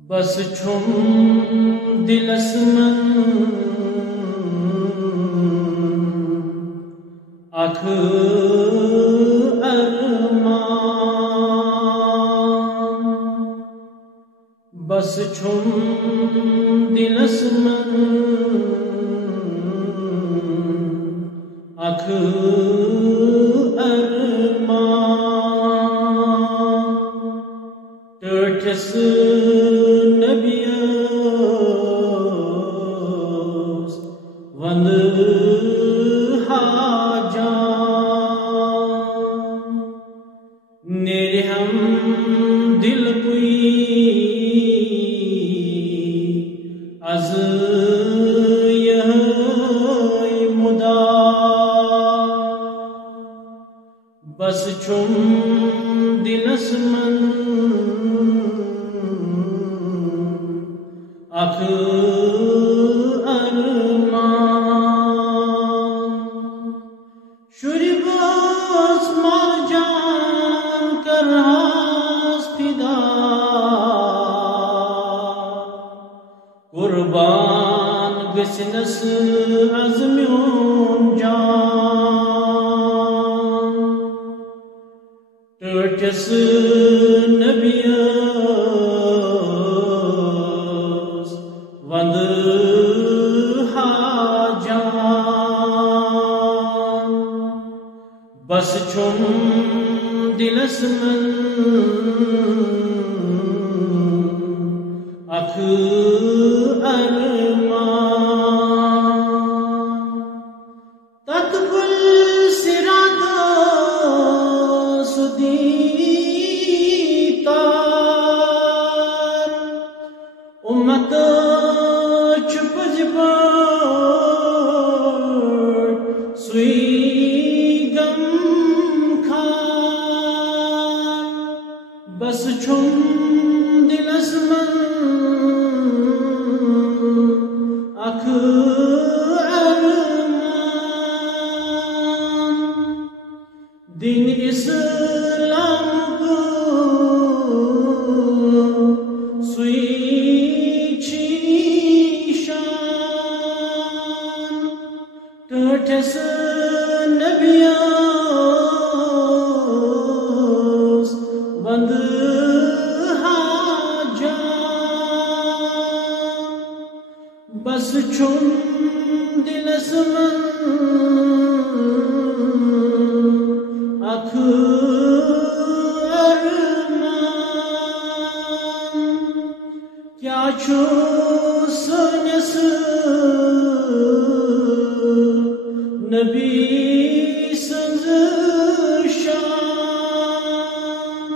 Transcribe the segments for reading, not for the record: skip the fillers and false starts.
بس چھم دلس من اکھ ارمان بس چھم دلس من اکھ ارمان ٹھٹھس نبیس وند حاجان نیرے ہم دل کوئی از یہ مدا بس چھم دلس من اکھ ارمان شری بس مال جان کرہاس فدا قربان گسنس از میون جان ٹھٹھس نبیس وند حاجان بس چھم دلس من اکھ ارمان تت پل سراد سدیتار امت چپ جبار سوئی غم خار بس چھم دلس من اکھ ارمان دین اسلام کو سوئی ٹھٹھس نبیس وند حاجان بس چھم دلس من اکھ ارمان کیا چھو سنس نبی سنز شان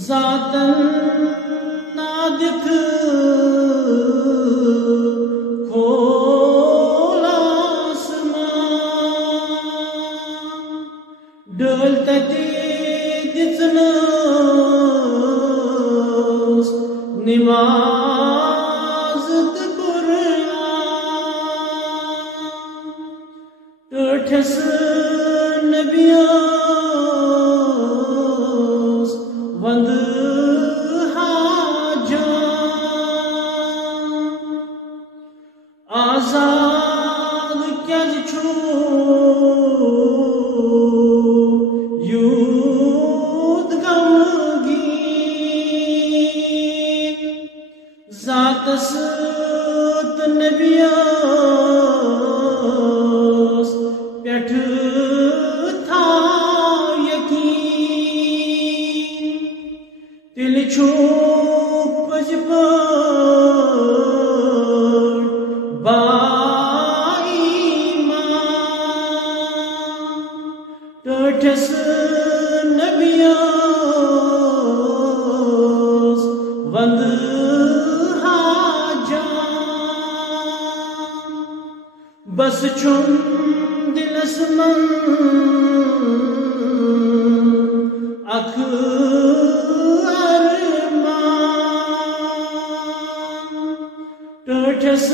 ذاتن نادک کھول آسمان ڈل تتی دتنس نماز ٹھٹھس نبیس وند حاجان آزاد کیاز چھو یود غمگین ذاتس تو نبیس پیٹھ تھا یقین دل چھو پج پر با ایمان ٹھٹھس نبیس وند حاجان بس چھم دلس من اکھ ارمان ٹھٹھس